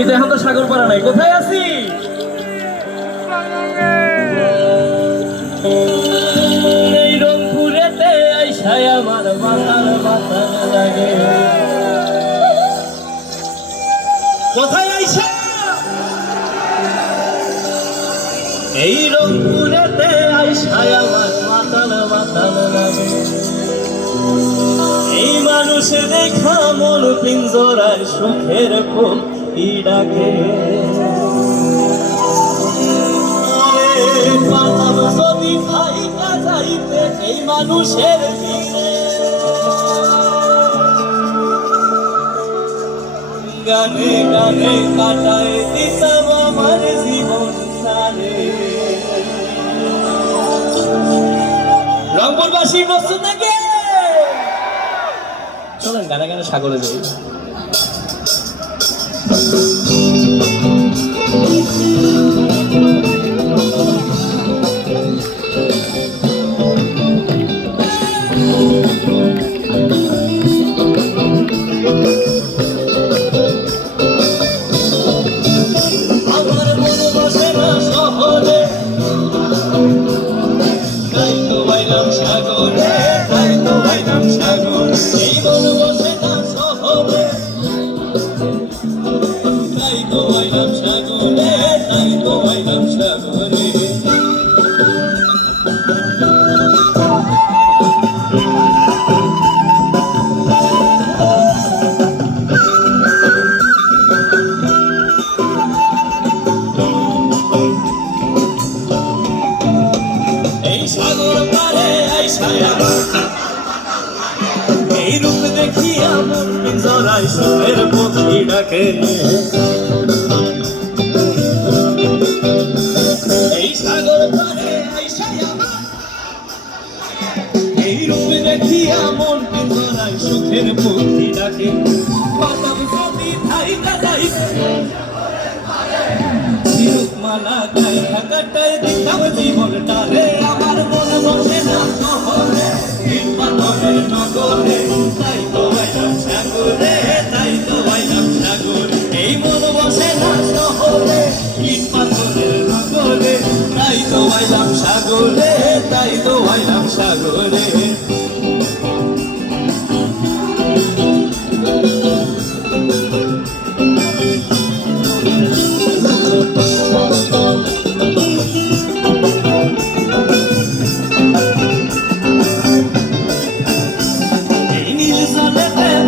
কিন্তু এখন তো সাগর পাড়া নাই, কোথায় আছি? এই রংপুরেতে আইসায় আমার মাথার মাথা লাগে। কোথায় আইসা? এই রংপুরেতে আইসায় আমার মাথার মাথা লাগে। এই মানুষে দেখা মন পিঞ্জরায় সুখের পক্ষী ডাকে। পাতাম যদি থাইকা যাইতে এই মানুষের গানে গানে কাটায় দিতাম আমার জীবন সারে। রংপুরবাসী বস্তু থাকে, চলেন গানে গানে সাগরে যাই। এই রূপ দেখিয়া মন পিঞ্জরায় সুখের পক্ষী ডাকে। এই সাগর পারে এই রূপ দেখিয়া মন পিঞ্জরায় সুখের পক্ষী ডাকে। পাতাম যদি থাইকা যাইতে মালা গাই থাকাটাই দিতাম জীবনটারে। আমার মন বসে না শহরে পাথরের নগরে, তাই তো আইলাম সাগরে, তাই তো আইলাম সাগরে। এই মন বসে না শহরে ইট পাথরের নগরে, তাই তো আইলাম সাগরে, তাই তো আইলাম সাগরে।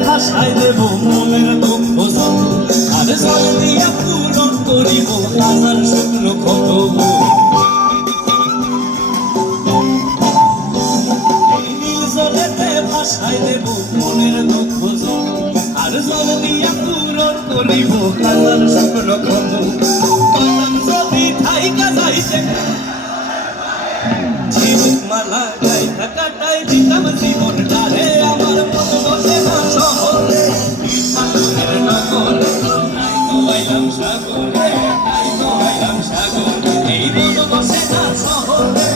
ভাষায় দেব মনের দুঃখ আর জল দিয়া পূরণ করিব হাজার শুকনো ক্ষত। নীল জলেতে ভাষায় দেব মনের দুঃখ আর জল দিয়া পূরণ করিব হাজার শুকনো ক্ষত। পাতাম যদি থাইকা যাইতে ঝিনুক মালা গাই থাকাটাই দিতাম জীবনটারে। আমার মন বসে না শহরে পাথরের নগরে, তাই তো আইলাম সাগরে, তাই তো আইলাম সাগরে। এই মন বসে না শহরে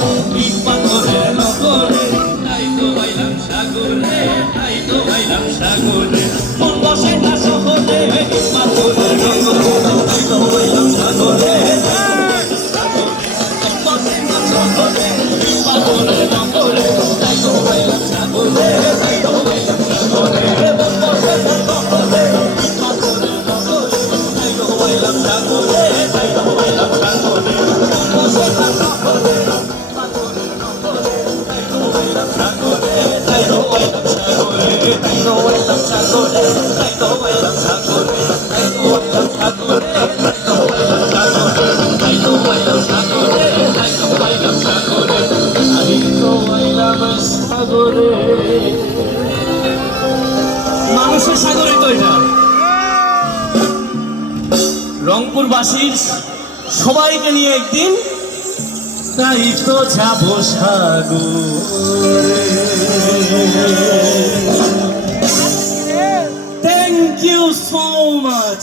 পাথরের নগরে, তাই তো আইলাম সাগরে, তাই তো আইলাম সাগরে। মন বসে না শহরে পাথরের নগরে, তাই তো আইলাম সাগরে। মানুষের সাগরে তো এটা। রংপুরবাসীর সবাইকে নিয়ে একদিন তাই তো যাবো সাগরে। Thank you so much.